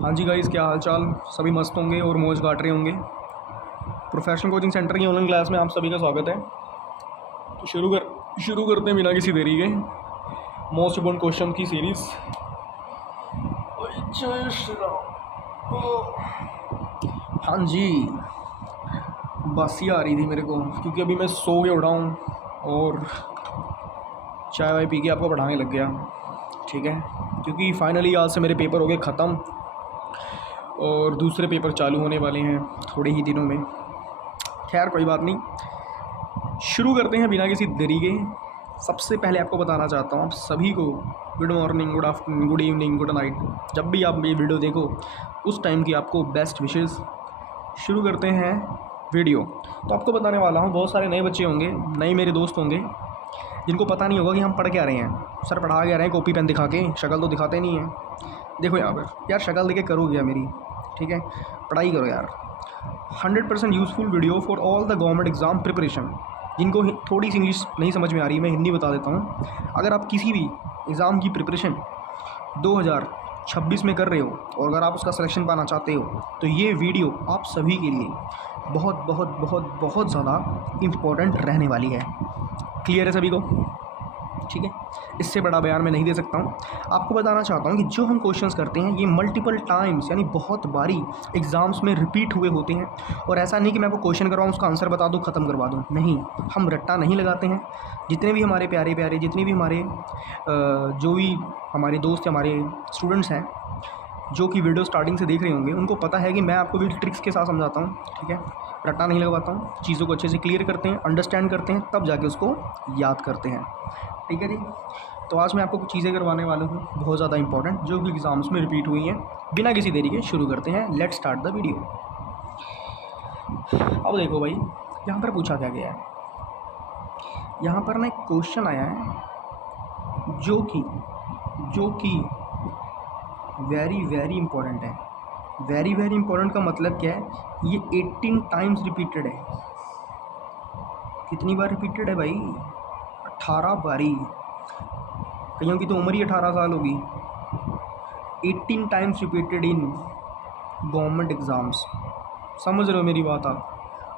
हाँ जी गाइस, क्या हाल चाल। सभी मस्त होंगे और मौज काट रहे होंगे। प्रोफेशनल कोचिंग सेंटर की ऑनलाइन क्लास में आप सभी का स्वागत है। तो शुरू करते हैं बिना किसी देरी के मोस्ट इम्पोर्टेंट क्वेश्चन की सीरीज़। जय श्री राम। हाँ जी, बासी आ रही थी मेरे को क्योंकि अभी मैं सो के उठा हूँ और चाय वाय पी के आपको पढ़ाने लग गया। ठीक है, क्योंकि फाइनली आज से मेरे पेपर हो गए ख़त्म और दूसरे पेपर चालू होने वाले हैं थोड़े ही दिनों में। खैर कोई बात नहीं, शुरू करते हैं बिना किसी देरी के। सबसे पहले आपको बताना चाहता हूँ आप सभी को good morning, good afternoon, good evening, good night. जब भी आप ये वीडियो देखो उस टाइम की आपको बेस्ट विशेज़। शुरू करते हैं वीडियो। तो आपको बताने वाला हूँ, बहुत सारे नए बच्चे होंगे, नए मेरे दोस्त होंगे जिनको पता नहीं होगा कि हम पढ़ क्या रहे हैं। सर पढ़ा क्या रहे हैं कॉपी पेन दिखा के, शक्ल तो दिखाते नहीं हैं। देखो यहाँ पर यार, शक्ल देख के करो क्या मेरी, ठीक है, पढ़ाई करो यार। 100% useful video for all the government exam preparation. जिनको थोड़ी सी इंग्लिश नहीं समझ में आ रही, मैं हिंदी बता देता हूँ। अगर आप किसी भी एग्ज़ाम की प्रिपरेशन 2026 में कर रहे हो और अगर आप उसका सिलेक्शन पाना चाहते हो तो ये वीडियो आप सभी के लिए बहुत बहुत बहुत बहुत ज़्यादा इम्पोर्टेंट रहने वाली है। क्लियर है सभी को? ठीक है, इससे बड़ा बयान मैं नहीं दे सकता हूँ। आपको बताना चाहता हूँ कि जो हम क्वेश्चंस करते हैं ये मल्टीपल टाइम्स यानी बहुत बारी एग्ज़ाम्स में रिपीट हुए होते हैं। और ऐसा नहीं कि मैं आपको क्वेश्चन करवाऊँ उसका आंसर बता दूँ ख़त्म करवा दूँ, नहीं, हम रट्टा नहीं लगाते हैं। जितने भी हमारे प्यारे प्यारे, जितने भी हमारे जो भी हमारे दोस्त, हमारे स्टूडेंट्स हैं जो कि वीडियो स्टार्टिंग से देख रहे होंगे, उनको पता है कि मैं आपको भी ट्रिक्स के साथ समझाता हूँ। ठीक है, रट्टा नहीं लगवाता हूँ, चीज़ों को अच्छे से क्लियर करते हैं, अंडरस्टैंड करते हैं, तब जाके उसको याद करते हैं। ठीक है जी। तो आज मैं आपको कुछ चीज़ें करवाने वाला हूँ बहुत ज़्यादा इंपॉर्टेंट, जो कि एग्ज़ाम्स में रिपीट हुई हैं। बिना किसी देरी के शुरू करते हैं, लेट्स स्टार्ट द वीडियो। अब देखो भाई, यहाँ पर पूछा क्या गया है। यहाँ पर ना एक क्वेश्चन आया है जो कि वेरी वेरी इंपॉर्टेंट है। वेरी वेरी इंपॉर्टेंट का मतलब क्या है, ये 18 टाइम्स रिपीटेड है। कितनी बार रिपीटेड है भाई? 18 बारी। कईयों की तो उम्र ही 18 साल होगी। 18 times repeated in government exams. समझ रहे हो मेरी बात आप?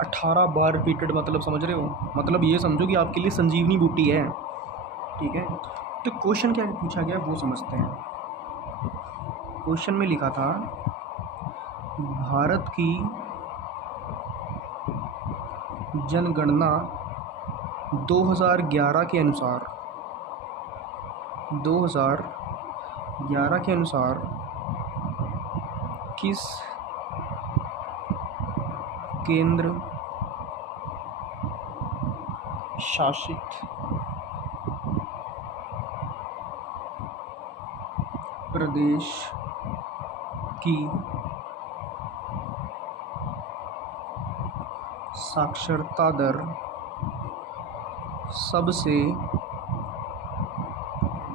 18 बार रिपीटेड मतलब समझ रहे हो? मतलब ये समझो कि आपके लिए संजीवनी बूटी है। ठीक है, तो क्वेश्चन क्या पूछा गया वो समझते हैं। क्वेश्चन में लिखा था, भारत की जनगणना 2011 के अनुसार 2011 के अनुसार किस केंद्र शासित प्रदेश की साक्षरता दर सबसे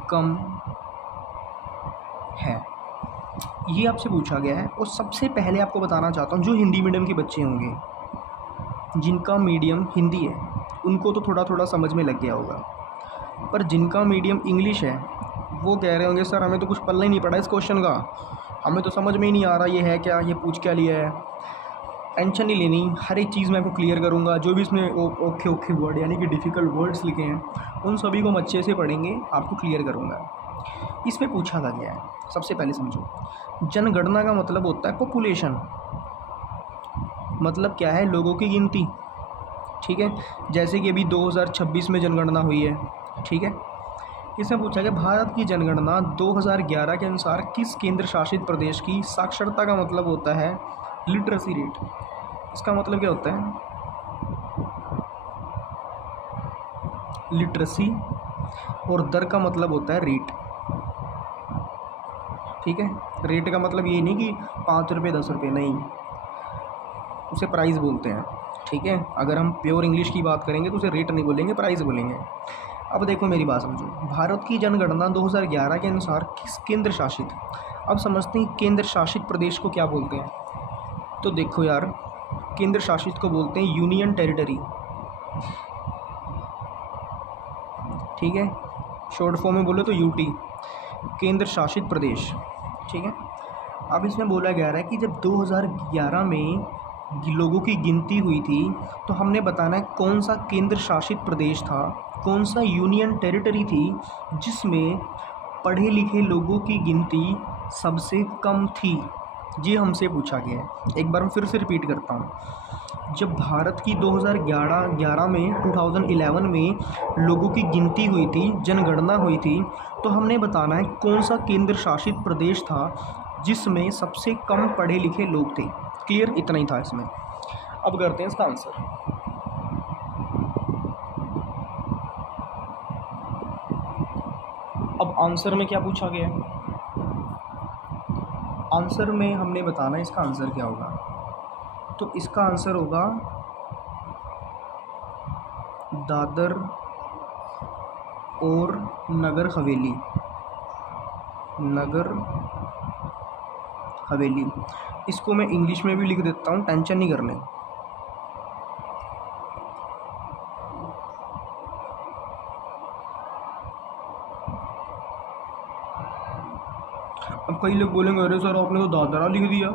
कम है? ये आपसे पूछा गया है। और सबसे पहले आपको बताना चाहता हूँ, जो हिंदी मीडियम के बच्चे होंगे, जिनका मीडियम हिंदी है, उनको तो थोड़ा थोड़ा समझ में लग गया होगा। पर जिनका मीडियम इंग्लिश है वो कह रहे होंगे, सर हमें तो कुछ पल्ला ही नहीं पड़ा इस क्वेश्चन का, हमें तो समझ में ही नहीं आ रहा ये है क्या, ये पूछ क्या लिया है। टेंशन नहीं लेनी, हर एक चीज़ मैं आपको क्लियर करूँगा। जो भी इसमें ओखे ओखे वर्ड यानी कि डिफ़िकल्ट वर्ड्स लिखे हैं उन सभी को हम अच्छे से पढ़ेंगे, आपको क्लियर करूँगा। इसमें पूछा था गया है, सबसे पहले समझो, जनगणना का मतलब होता है पॉपुलेशन। मतलब क्या है? लोगों की गिनती। ठीक है, जैसे कि अभी 2026 में जनगणना हुई है। ठीक है, इसमें पूछा गया भारत की जनगणना 2011 के अनुसार किस केंद्र शासित प्रदेश की साक्षरता का मतलब होता है लिटरेसी रेट। इसका मतलब क्या होता है? लिटरेसी। और दर का मतलब होता है रेट। ठीक है, रेट का मतलब ये नहीं कि 5 रुपये 10 रुपये, नहीं, उसे प्राइस बोलते हैं। ठीक है, अगर हम प्योर इंग्लिश की बात करेंगे तो उसे रेट नहीं बोलेंगे, प्राइस बोलेंगे। अब देखो मेरी बात समझो, भारत की जनगणना 2011 के अनुसार किस केंद्र शासित, अब समझते हैं केंद्र शासित प्रदेश को क्या बोलते हैं। तो देखो यार, केंद्र शासित को बोलते हैं यूनियन टेरिटरी। ठीक है, शॉर्ट फॉर्म में बोले तो यूटी, केंद्र शासित प्रदेश। ठीक है, अब इसमें बोला गया है कि जब 2011 में लोगों की गिनती हुई थी तो हमने बताना है कौन सा केंद्र शासित प्रदेश था, कौन सा यूनियन टेरिटरी थी जिसमें पढ़े लिखे लोगों की गिनती सबसे कम थी। ये हमसे पूछा गया है। एक बार मैं फिर से रिपीट करता हूँ। जब भारत की 2011 में 2011 में लोगों की गिनती हुई थी, जनगणना हुई थी, तो हमने बताना है कौन सा केंद्र शासित प्रदेश था जिसमें सबसे कम पढ़े लिखे लोग थे। क्लियर, इतना ही था इसमें। अब करते हैं इसका आंसर। अब आंसर में क्या पूछा गया है? आंसर में हमने बताना है इसका आंसर क्या होगा। तो इसका आंसर होगा दादर और नगर हवेली। नगर हवेली, इसको मैं इंग्लिश में भी लिख देता हूँ, टेंशन नहीं करने। अब कई लोग बोलेंगे अरे सर आपने तो दादरा लिख दिया,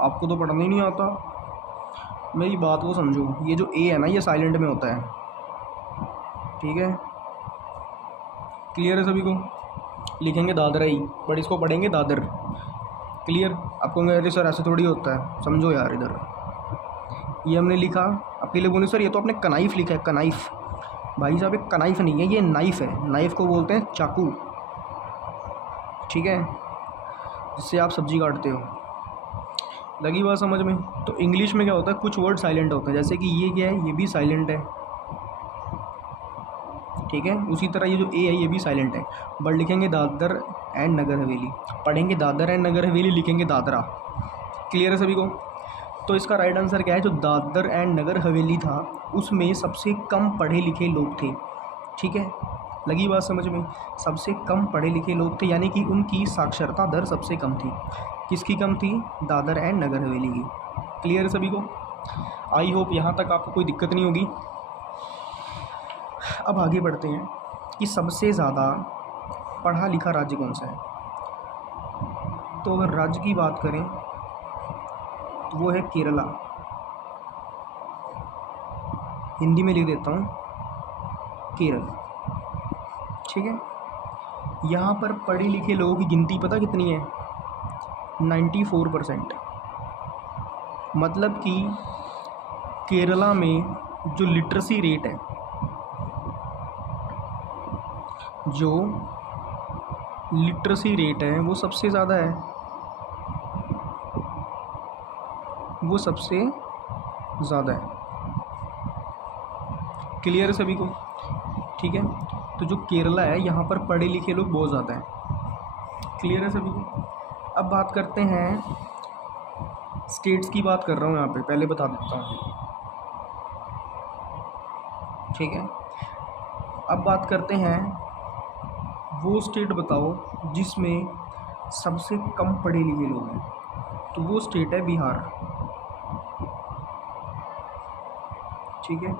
आपको तो पढ़ना ही नहीं आता। मेरी बात को समझो, ये जो ए है ना ये साइलेंट में होता है, ठीक है? क्लियर है सभी को? लिखेंगे दादरा ही, बट इसको पढ़ेंगे दादर। क्लियर? आपको अरे सर ऐसे थोड़ी होता है, समझो यार। इधर ये हमने लिखा, आपके लिए बोले सर ये तो आपने कनाइफ लिखा है। कनाइफ भाई साहब, एक कनाइफ नहीं है, ये नाइफ़ है। नाइफ़ को बोलते हैं चाकू, ठीक है, जिससे आप सब्जी काटते हो। लगी बात समझ में? तो इंग्लिश में क्या होता है, कुछ वर्ड साइलेंट होते हैं, जैसे कि ये क्या है, ये भी साइलेंट है, ठीक है। उसी तरह ये जो ए है ये भी साइलेंट है, बट लिखेंगे दादर एंड नगर हवेली। पढ़ेंगे दादर एंड नगर हवेली, लिखेंगे दादरा। क्लियर है सभी को? तो इसका राइट आंसर क्या है, जो दादर एंड नगर हवेली था उसमें सबसे कम पढ़े लिखे लोग थे, ठीक है। लगी बात समझ में? सबसे कम पढ़े लिखे लोग थे, यानी कि उनकी साक्षरता दर सबसे कम थी। किसकी कम थी? दादर एंड नगर हवेली की। क्लियर है सभी को? आई होप यहाँ तक आपको कोई दिक्कत नहीं होगी। अब आगे बढ़ते हैं कि सबसे ज़्यादा पढ़ा लिखा राज्य कौन सा है। तो अगर राज्य की बात करें तो वो है केरला। हिंदी में लिख देता हूँ, केरल, ठीक है। यहाँ पर पढ़े लिखे लोगों की गिनती पता कितनी है? 94%। मतलब कि केरला में जो लिटरेसी रेट है, जो लिटरेसी रेट है वो सबसे ज़्यादा है, वो सबसे ज़्यादा है। क्लियर है सभी को? ठीक है। तो जो केरला है यहाँ पर पढ़े लिखे लोग बहुत ज़्यादा हैं। क्लियर है सभी को? अब बात करते हैं, स्टेट्स की बात कर रहा हूँ यहाँ पे, पहले बता देता हूँ, ठीक है। अब बात करते हैं, वो स्टेट बताओ जिसमें सबसे कम पढ़े लिखे लोग हैं। तो वो स्टेट है बिहार, ठीक है।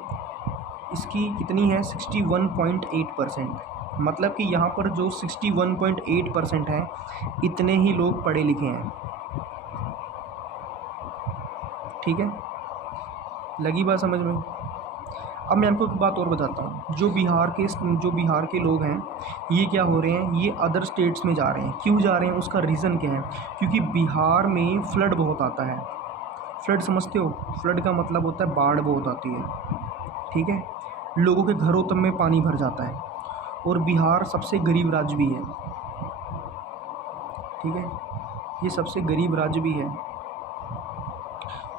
इसकी कितनी है? 61.8%। मतलब कि यहाँ पर जो 61.8% है, इतने ही लोग पढ़े लिखे हैं, ठीक है। लगी बात समझ में? अब मैं आपको एक बात और बताता हूँ, जो बिहार के लोग हैं ये क्या हो रहे हैं, ये अदर स्टेट्स में जा रहे हैं। क्यों जा रहे हैं? उसका रीज़न क्या है? क्योंकि बिहार में फ्लड बहुत आता है। फ्लड समझते हो? फ्लड का मतलब होता है बाढ़ बहुत आती है, ठीक है। लोगों के घरों तक में पानी भर जाता है, और बिहार सबसे गरीब राज्य भी है, ठीक है। ये सबसे गरीब राज्य भी है।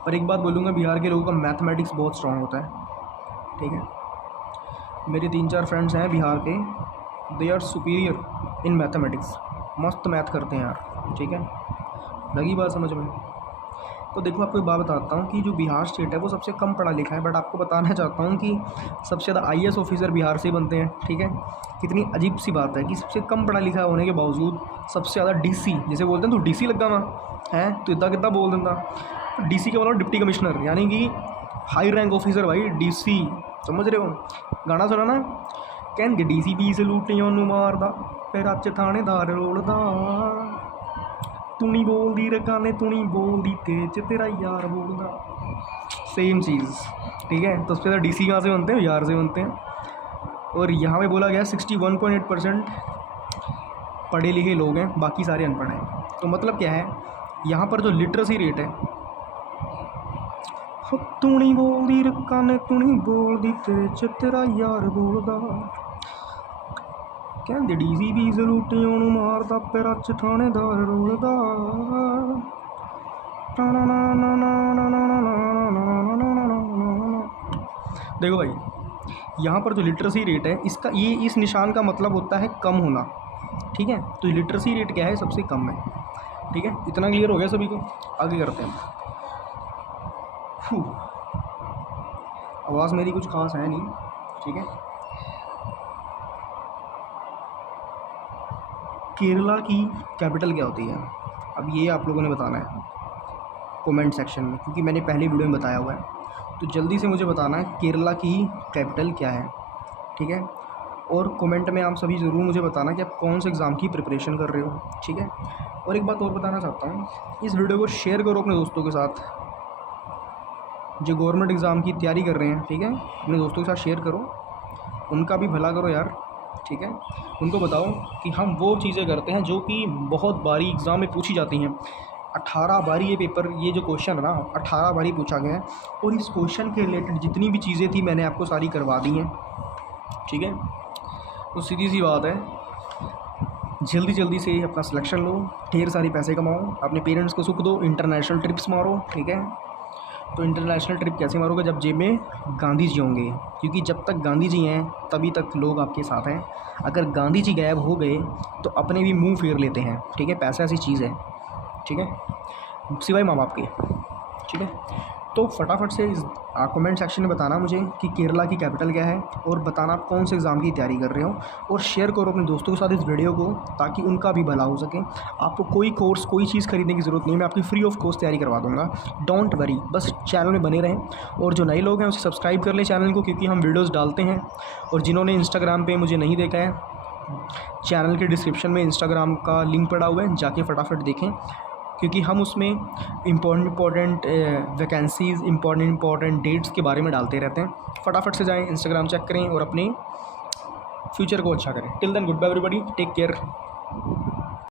पर एक बात बोलूँगा, बिहार के लोगों का मैथमेटिक्स बहुत स्ट्रांग होता है, ठीक है। मेरे 3-4 फ्रेंड्स हैं बिहार के, they are superior in mathematics, मस्त मैथ करते हैं यार, ठीक है। लगी बात समझ में? तो देखो आपको एक बात बताता हूँ कि जो बिहार स्टेट है वो सबसे कम पढ़ा लिखा है, बट आपको बताना चाहता हूँ कि सबसे ज़्यादा IAS ऑफिसर बिहार से बनते हैं, ठीक है। कितनी अजीब सी बात है कि सबसे कम पढ़ा लिखा होने के बावजूद सबसे ज़्यादा DC, जैसे बोलते हैं तो DC लगा वहाँ है, तो इतना कितना बोल देता। तो DC के मतलब डिप्टी कमिश्नर, यानी कि हाई रैंक ऑफिसर भाई, DC, समझ रहे हो? गाना सुना ना, कहते DC पीस लूटियों नू मारदा फिर अच थानेदार रोलदा। तू नहीं बोलदी रकाने तू नहीं बोलदी तेज तेरा यार बोलदा, सेम चीज़। ठीक है, तो उसके बाद DC कहाँ से बनते हैं, यार से बनते हैं। और यहाँ पे बोला गया 61.8% पढ़े लिखे लोग हैं, बाकी सारे अनपढ़ हैं। तो मतलब क्या है, यहाँ पर जो लिटरेसी रेट है, तू नहीं बोलदी रकाने तू नहीं बोलदी तेज तेरा यार बोलदा, कहते DC भी जरूरतें ਉਹਨੂੰ ਮਾਰਦਾ ਪੈਰਾਂ 'ਚ ਥਾਣੇਦਾਰ ਰੋਲਦਾ। देखो भाई, यहाँ पर जो लिटरेसी रेट है इसका, ये इस निशान का मतलब होता है कम होना। ठीक है, तो लिटरेसी रेट क्या है, सबसे कम है। ठीक है, इतना क्लियर हो गया सभी को, आगे करते हैं। आवाज़ मेरी कुछ खास है नहीं। ठीक है, केरला की कैपिटल क्या होती है, अब ये आप लोगों ने बताना है कमेंट सेक्शन में, क्योंकि मैंने पहले वीडियो में बताया हुआ है। तो जल्दी से मुझे बताना है केरला की कैपिटल क्या है। ठीक है, और कमेंट में आप सभी ज़रूर मुझे बताना कि आप कौन से एग्ज़ाम की प्रिपरेशन कर रहे हो। ठीक है, और एक बात और बताना चाहता हूँ, इस वीडियो को शेयर करो अपने दोस्तों के साथ जो गवर्नमेंट एग्ज़ाम की तैयारी कर रहे हैं। ठीक है, अपने दोस्तों के साथ शेयर करो, उनका भी भला करो यार। ठीक है, उनको बताओ कि हम वो चीज़ें करते हैं जो कि बहुत बारी एग्ज़ाम में पूछी जाती हैं। 18 बारी ये पेपर, ये जो क्वेश्चन है ना 18 बारी पूछा गया है, और इस क्वेश्चन के रिलेटेड जितनी भी चीज़ें थी मैंने आपको सारी करवा दी हैं। ठीक है, तो सीधी सी बात है, जल्दी जल्दी से अपना सिलेक्शन लो, ढेर सारी पैसे कमाओ, अपने पेरेंट्स को सुख दो, इंटरनेशनल ट्रिप्स मारो। ठीक है, तो इंटरनेशनल ट्रिप कैसे मारोगे, जब जेब में गांधी जी होंगे, क्योंकि जब तक गांधी जी हैं तभी तक लोग आपके साथ हैं। अगर गांधी जी गायब हो गए तो अपने भी मुंह फेर लेते हैं। ठीक है, पैसा ऐसी चीज़ है। ठीक है, सिवाय माँ बाप के। ठीक है, तो फटाफट से इस कमेंट सेक्शन में बताना मुझे कि केरला की कैपिटल क्या है, और बताना आप कौन से एग्ज़ाम की तैयारी कर रहे हो, और शेयर करो अपने दोस्तों के साथ इस वीडियो को, ताकि उनका भी भला हो सके। आपको कोई कोर्स, कोई चीज़ खरीदने की ज़रूरत नहीं है, मैं आपकी फ्री ऑफ कॉस्ट तैयारी करवा दूँगा। डोंट वरी, बस चैनल में बने रहें, और जो नए लोग हैं उसे सब्सक्राइब कर लें चैनल को, क्योंकि हम वीडियोज़ डालते हैं। और जिन्होंने इंस्टाग्राम पर मुझे नहीं देखा है, चैनल के डिस्क्रिप्शन में इंस्टाग्राम का लिंक पड़ा हुआ है, जाके फटाफट देखें, क्योंकि हम उसमें इम्पॉर्टेंट वैकेंसीज़, इम्पॉर्टेंट डेट्स के बारे में डालते रहते हैं। फटाफट से जाएं, इंस्टाग्राम चेक करें और अपने फ्यूचर को अच्छा करें। Till then, good bye everybody, take care.